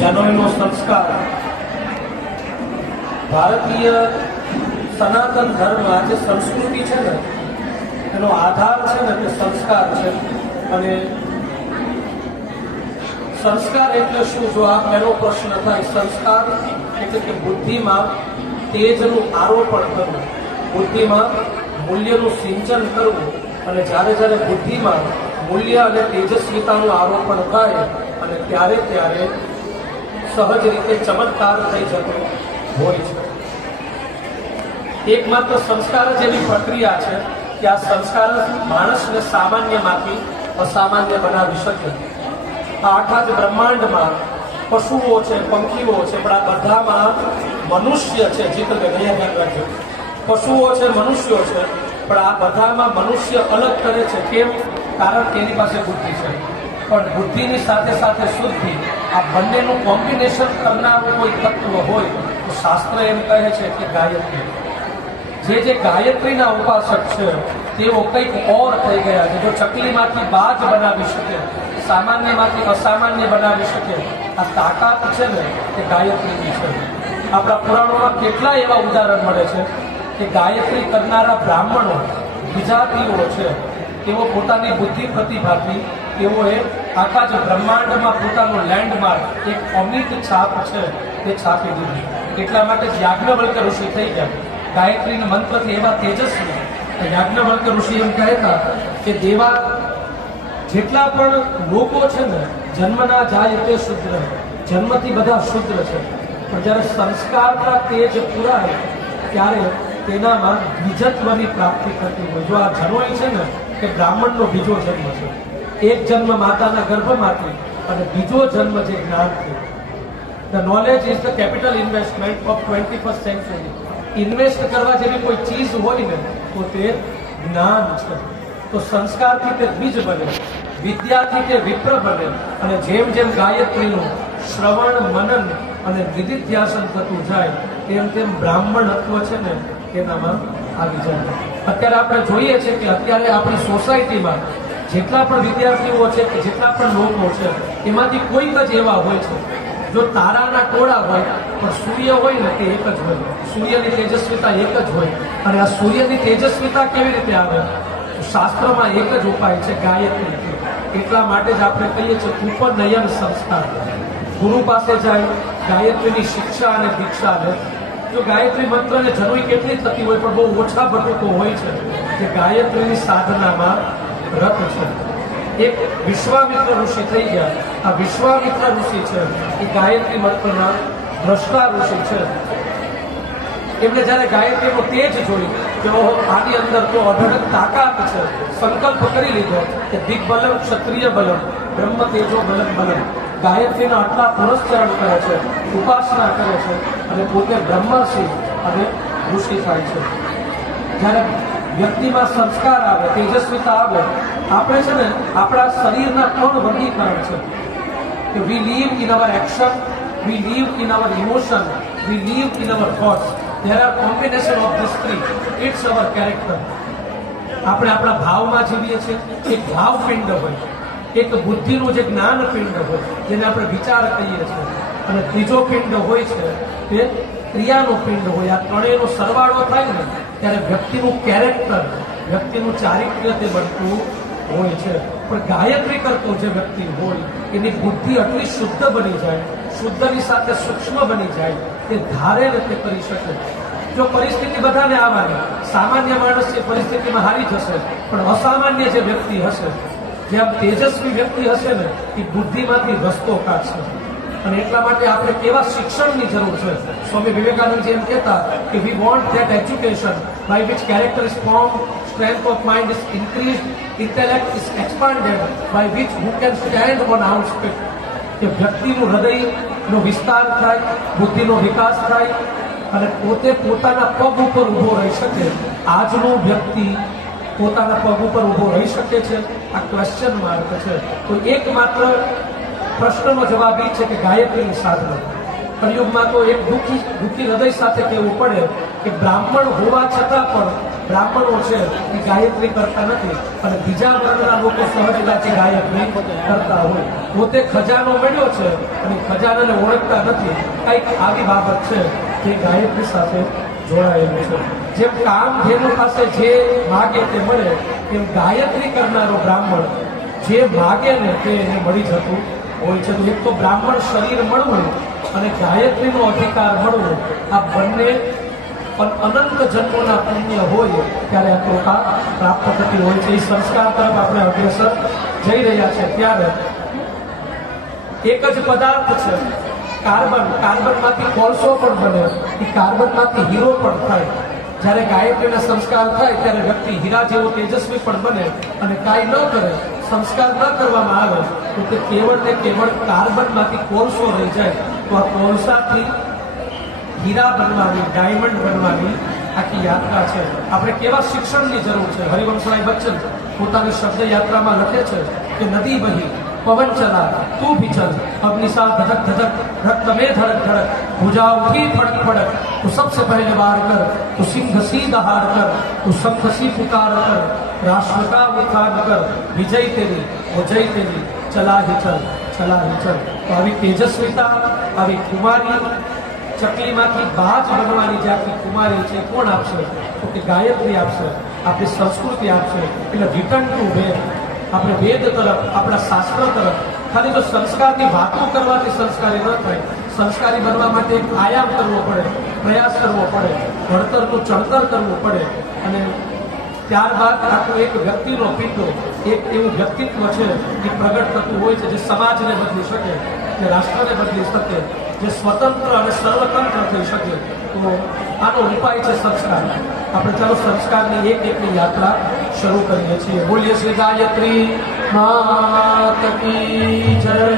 જનોઈનો સંસ્કાર ભારતીય સનાતન ધર્મ આ જે સંસ્કૃતિ છે ને એનો આધાર છે ને તે સંસ્કાર છે. અને સંસ્કાર એટલે શું? જો આ પહેલો પ્રશ્ન થાય. સંસ્કાર એટલે કે બુદ્ધિમાં તેજનું આરોપણ કરવું, બુદ્ધિમાં મૂલ્યનું સિંચન કરવું. અને જ્યારે જ્યારે બુદ્ધિમાં મૂલ્ય અને તેજસ્વીતાનું આરોપણ થાય અને ત્યારે ત્યારે સહજ રીતે ચમત્કાર થઈ જતો હોય છે. એકમાત્ર સંસ્કાર જ એવી પ્રક્રિયા છે કે આ સંસ્કાર માણસને સામાન્યમાંથી અસામાન્ય બનાવી શકે. આ આખા જ બ્રહ્માંડમાં પશુઓ છે, પંખીઓ છે, પણ આ બધામાં મનુષ્ય છે. જીતને અહીંયા ધ્યાન રાખજો. પશુઓ છે, મનુષ્યો છે, પણ આ બધામાં મનુષ્ય અલગ કરે છે. કેમ? કારણ કે એની પાસે બુદ્ધિ છે. પણ બુદ્ધિની સાથે સાથે શુદ્ધિ, આ બંનેનું કોમ્બિનેશન કરનારું કોઈ તત્વ હોય તો શાસ્ત્ર એમ કહે છે કે ગાયત્રી. જે ગાયત્રીના ઉપાસક છે તેઓ કંઈક ઓર થઈ ગયા છે. જો ચકલીમાંથી બાજ બનાવી શકે, સામાન્યમાંથી અસામાન્ય બનાવી શકે, આ તાકાત છે ને તે ગાયત્રીની છે. આપણા પુરાણોમાં કેટલા એવા ઉદાહરણ મળે છે કે ગાયત્રી કરનારા બ્રાહ્મણો, વિજાતીઓ છે, તેઓ પોતાની બુદ્ધિ પ્રતિભાથી તેઓએ આખા જ બ્રહ્માંડમાં પોતાનો લેન્ડમાર્ક, એક અમિત છાપ છે તે છાપી દીધી. એટલા માટે યાજ્ઞવલ્ક ઋષિ થઈ ગયા ગાયત્રીના મંત્રથી એવા તેજસ્વી. યાજ્ઞવલ્ક ઋષિ એમ કહેતા કે દેવા જેટલા પણ લોકો છે ને જન્મના જાય તે શુદ્ર, જન્મથી બધા શુદ્ર છે, પણ જ્યારે સંસ્કારના તેજ પુરાય ત્યારે તેનામાં બીજત્વની પ્રાપ્તિ થતી હોય. જો આ જનોઈ છે ને કે બ્રાહ્મણનો બીજો જન્મ છે. એક જન્મ માતાના ગર્ભમાંથી અને બીજો જન્મ જે જ્ઞાનથી. The knowledge is the capital investment of 21st century. Invest કરવા જેવી કોઈ ચીજ હોય ને તો તે જ્ઞાન છે. તો સંસ્કારથી તે બીજ બને, વિદ્યાથી તે વિપ્ર બને. અને જેમ જેમ ગાયત્રીનું શ્રવણ, મનન અને નિધિધ્યાસન થતું જાય તેમ તેમ બ્રાહ્મણત્વ છે ને તેનામાં આવી જાય. અત્યારે આપણે જોઈએ છીએ કે અત્યારે આપણી સોસાયટીમાં જેટલા પણ વિદ્યાર્થીઓ છે કે જેટલા પણ લોકો છે એમાંથી કોઈક જ એવા હોય છે. જો તારાના ટોળા હોય પણ સૂર્ય હોય ને તે એક જ હોય. સૂર્યની તેજસ્વીતા એક જ હોય. અને આ સૂર્યની તેજસ્વીતા કેવી રીતે આવે? શાસ્ત્રમાં એક જ ઉપાય છે, ગાયત્રી. એટલા માટે જ આપણે કહીએ છીએ ઉપનયન સંસ્કાર. ગુરુ પાસે જાય, ગાયત્રીની શિક્ષા અને દીક્ષા લે. જો ગાયત્રી મંત્રને જનોઈ કેટલી થતી હોય પણ બહુ ઓછા ભટકો હોય છે કે ગાયત્રીની સાધનામાં રત છે. એક વિશ્વામિત્ર ઋષિ થઈ ગયા. આ વિશ્વામિત્ર ઋષિ છે એ ગાયત્રી મંત્રના દ્રષ્ટા ઋષિ છે. એમને જયારે ગાયત્રીનો તેજ જોયું કે આની અંદર તો અઢળક તાકાત છે, સંકલ્પ કરી લીધો કે દિગ્બલમ ક્ષત્રિય બલમ બ્રહ્મ તેજો બલમ બલમ. ગાયત્રીના આટલા પુરસ્ચરણ કરે છે, ઉપાસના કરે છે અને પોતે બ્રહ્મર્ષિ અને ઋષિ થાય છે. જ્યારે વ્યક્તિમાં સંસ્કાર આવે, તેજસ્વીતા આવે, આપણે છે ને આપણા શરીરના 3 વર્ગીકરણ છે કે we leave in our action, we leave in our emotion, we leave in our thoughts. There are combination of these three. It's our character. આપણે આપણા ભાવમાં જીવીએ છીએ. એક ભાવ પિંડ હોય, એક બુદ્ધિનું જે જ્ઞાન પિંડ હોય જેને આપણે વિચાર કહીએ છીએ, અને ત્રીજો પિંડ હોય છે તે ક્રિયાનો પિંડ હોય. આ ત્રણેયનો સરવાળો થાય ને ત્યારે વ્યક્તિનું કેરેક્ટર, વ્યક્તિનું ચારિત્ર્ય તે બનતું હોય છે. પણ ગાયત્રી કરતો જે વ્યક્તિ હોય એની બુદ્ધિ આટલી શુદ્ધ બની જાય, શુદ્ધની સાથે સૂક્ષ્મ બની જાય, તે ધારે તે કરી શકે. જો પરિસ્થિતિ બધાને આવવાની, સામાન્ય માણસ એ પરિસ્થિતિમાં હારી જશે, પણ અસામાન્ય જે વ્યક્તિ હશે, જે આમ તેજસ્વી વ્યક્તિ હશે ને એ બુદ્ધિમાંથી રસ્તો કાઢશે. અને એટલા માટે આપણે કેવા શિક્ષણની જરૂર છે? સ્વામી વિવેકાનંદજી એમ કહેતા કે we want that education by which character is form, strength of mind is increased, intellect is expanded, by which who can stand on outskirts. કે વ્યક્તિનું હૃદયનો વિસ્તાર થાય, બુદ્ધિનો વિકાસ થાય અને પોતે પોતાના પગ ઉપર ઊભો રહી શકે. આજનો વ્યક્તિ પોતાના પગ ઉપર ઊભો રહી શકે છે? આ ક્વેશ્ચન માર્ક છે. તો એકમાત્ર પ્રશ્નનો જવાબ એ છે કે ગાયત્રીની સાધના. કળિયુગમાં તો એક દુઃખી હૃદય સાથે કહેવું પડે કે બ્રાહ્મણ હોવા છતાં પણ બ્રાહ્મણો છે એ ગાયત્રી કરતા નથી અને બીજા વર્ગના લોકો સહજતાથી ગાયત્રી કરતા હોય. પોતે ખજાનો મળ્યો છે અને ખજાનાને ઓળખતા નથી. કંઈક આવી બાબત છે જે ગાયત્રી સાથે જોડાયેલું છે. જેમ કામધેનુ પાસે જે માગે તે મળે, એમ ગાયત્રી કરનારો બ્રાહ્મણ જે માગે ને તે એને મળી જતું હોય છે. તો એક તો બ્રાહ્મણ શરીર મળવું અને ગાયત્રીનો અધિકાર મળવો, આ બંને અનંત જન્મોના પુણ્ય હોય ત્યારે આ કૃપા પ્રાપ્ત થતી હોય છે. એ સંસ્કાર તરફ આપણે અગ્રેસર જઈ રહ્યા છે. ત્યારે એક જ પદાર્થ છે કાર્બન. કાર્બનમાંથી કોલસો પણ બને, એ કાર્બનમાંથી હીરો પણ થાય. જ્યારે ગાયત્રીના સંસ્કાર થાય ત્યારે વ્યક્તિ હીરા જેવો તેજસ્વી પણ બને અને કાંઈ ન કરે, સંસ્કાર ન કરવામાં આવે તો તે કેવળ ને કેવળ કાર્બનમાંથી કોલસો રહી જાય. તો આ કોલસાથી હીરા બનવાની, ડાયમંડ બનવાની આખી યાત્રા છે. આપણે કેવા શિક્ષણની જરૂર છે. હરિવંશરાય બચ્ચન પોતાની શબ્દ યાત્રામાં લખે છે કે નદી બહી, पवन चला, तू भी चल, अपनी साथ धड़क धड़क, रक्त में धड़क धड़क, भुजा उठी फड़क फड़क, तू सबसे पहले वार कर, तू सिंह सीधा हार कर, तू संघसी पुकार कर, राष्ट्र का उत्थान कर, विजय तेरी वो जय तेरी, चला ही चल, चला ही चल. तो આવી તેજસ્વીતા, આવી કુમારી, ચકલીમાંથી બાજ બનવાની જે આખી કુમારી છે, કોણ આપશે? તો કે ગાયત્રી આપશે, આપણી સંસ્કૃતિ આપશે. એટલે રિટર્ન ટુ વેદ, આપણે વેદ તરફ, આપણા શાસ્ત્ર તરફ. ખાલી જો સંસ્કારની વાતો કરવાથી સંસ્કારી ન થાય. સંસ્કારી બનવા માટે એક આયામ કરવો પડે, પ્રયાસ કરવો પડે, ભણતરનું ચણતર કરવું પડે. અને ત્યારબાદ આખું એક વ્યક્તિનો પિંડો, એક એવું વ્યક્તિત્વ છે એ પ્રગટ થતું હોય છે જે સમાજને બદલી શકે, જે રાષ્ટ્રને બદલી શકે, જે સ્વતંત્ર અને સર્વતંત્ર થઈ શકે. તો આનો ઉપાય છે સંસ્કાર. આપણે ચાલો સંસ્કારની એકની યાત્રા શરૂ કરીએ છીએ. બોલીએ શ્રી ગાયત્રી માત કી જય.